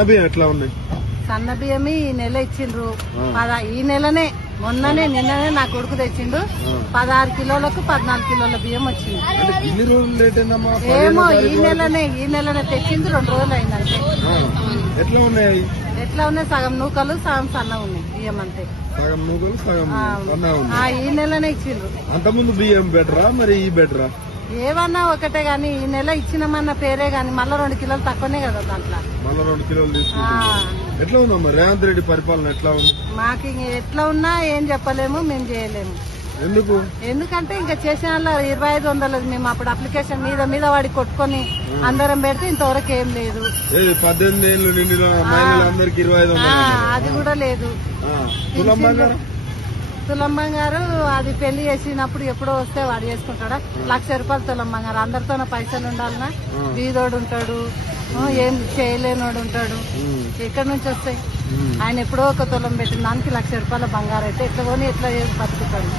సన్న బియ్యం ఎట్లా ఉన్నాయి? సన్న బియ్యం ఈ నెల ఇచ్చిండ్రు. ఈ నెలనే నిన్ననే నా కొడుకు తెచ్చిండు. 16 కిలోలకు 14 కిలోల బియ్యం వచ్చింది. ఎన్ని రోజులు లేట్ అయిందమ్మా? ఏమో ఈ నెలనే తెచ్చింది. 2 రోజులు అయిందంటే. ఎట్లా ఉన్నాయి? సగం నూకలు సగం సన్న ఉన్నాయి బియ్యం అంతే. సగం నూకలు సగం సన్న ఉన్నాయి. ఈ నెలనే ఇచ్చిండ్రు. అంతకుముందు బియ్యం బెటరా మరి ఈ బెటరా? ఏమన్నా ఒకటే గాని ఈ నెల ఇచ్చినామన్న పేరే గాని మళ్ళా 2 కిలోలు తక్కువనే కదా దాంట్లో. మళ్ళా 2 కిలోలు తీసుకుంటా. ఎట్లా ఉందమ్మా రేవంత్ రెడ్డి పరిపాలన ఎట్లా ఉంది? మాకు ఎట్లా ఉన్నా ఏం చెప్పలేము, మేము చేయలేము. ఎందుకంటే ఇంకా చేసిన 2500 మేము అప్పుడు అప్లికేషన్ మీద వాడి కొట్టుకొని అందరం పెడితే ఇంతవరకు ఏం లేదు. 18 ఏళ్ళు నిండిన మహిళలందరికీ 2500 అది కూడా లేదు. తులం బంగారు అది పెళ్లి చేసినప్పుడు ఎప్పుడో వస్తే వాడు చేసుకుంటాడా? 1,00,000 రూపాయలు తులం బంగారు. అందరితోనే పైసలు ఉండాలన్నా బీదోడు ఉంటాడు, ఏం చేయలేనోడు ఉంటాడు. ఎక్కడి నుంచి వస్తాయి? ఆయన ఎప్పుడో ఒక తులం పెట్టిన దానికి 1,00,000 రూపాయల బంగారు అయితే ఎట్లా కొని ఎట్లా చేసి బతుకుతాడు?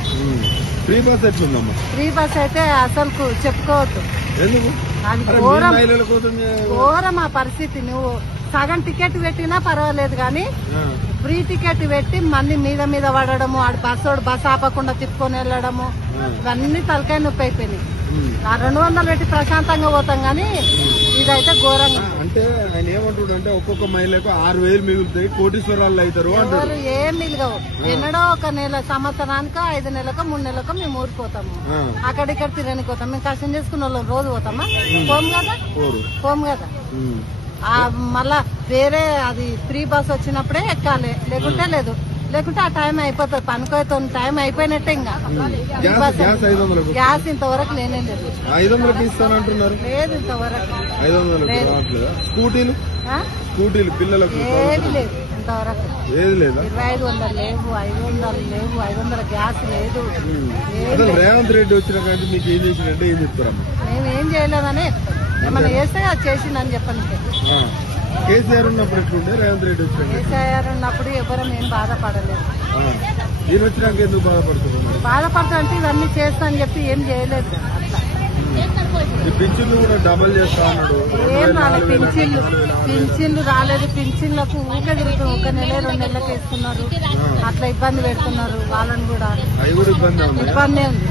ఫ్రీ బస్ ఎట్లుందమ్మా? ఫ్రీ బస్ అయితే అసలు చెప్పుకోవద్దు. అది ఘోరం ఆ పరిస్థితి. నువ్వు సగం టికెట్ పెట్టినా పర్వాలేదు గాని ఫ్రీ టికెట్ పెట్టి మంది మీద పడడము, ఆడు బస్ ఆపకుండా తిప్పుకొని వెళ్ళడము, ఇవన్నీ తలకాయ నొప్పి అయిపోయినాయి. 200 పెట్టి ప్రశాంతంగా పోతాం గానీ ఇదైతే ఘోరంగా. అంటే ఆయన ఏమంటాడు అంటే ఒక్కొక్క మహిళకు 6,000 మిగులుతాయి, కోటీశ్వరాలు అవుతారు అంటారు. ఏం మిగలవు. ఎన్నడో ఒక సంవత్సరానికి 5 నెలలకు 3 నెలలకు మేము ఊరిపోతాము. అక్కడిక్కడ తిరగని పోతాం. మేము కష్టం చేసుకున్న వాళ్ళం రోజు పోతామా? పోము కదా. మళ్ళా వేరే అది ఫ్రీ బస్ వచ్చినప్పుడే ఎక్కాలి, లేకుంటే ఆ టైం అయిపోతుంది. పనుకోతో టైం అయిపోయినట్టే. ఇంకా గ్యాస్ ఇంతవరకు లేనే లేదు. 500 ఇస్తానంటున్నారు. లేదు ఇంతవరకు. స్కూటీలు పిల్లలకు ఏది లేదు ఇంతవరకు. 2500 లేవు, 500 లేవు, 500 గ్యాస్ లేదు. రేవంత్ రెడ్డి వచ్చిన కానీ మీకు ఏం చేసిందంటే ఏం చెప్తారమ్మా? మేము ఏం చేయలేదనే చెప్తాం. ఏమన్నా చేస్తే అది చేసిందని చెప్పండి. కేసీఆర్ ఉన్నప్పుడు ఎట్లుండే? రేవంత్ రెడ్డి వచ్చిన కేసీఆర్ ఉన్నప్పుడు ఎవరం ఏం బాధపడలేదు. నేను వచ్చినాక ఎందుకు బాధపడతానంటే ఇవన్నీ చేస్తా అని చెప్పి ఏం చేయలేదు. అట్లా పింఛన్లు కూడా డబల్ చేస్తా అన్నాడు. ఏం రాలేదు. పింఛన్లు రాలేదు. పింఛన్లకు ఊకే తిరుగుతుంది. 1 నెల 2 నెలలకు వేస్తున్నారు. అట్లా ఇబ్బంది పెడుతున్నారు వాళ్ళని కూడా. ఇబ్బంది ఉంది.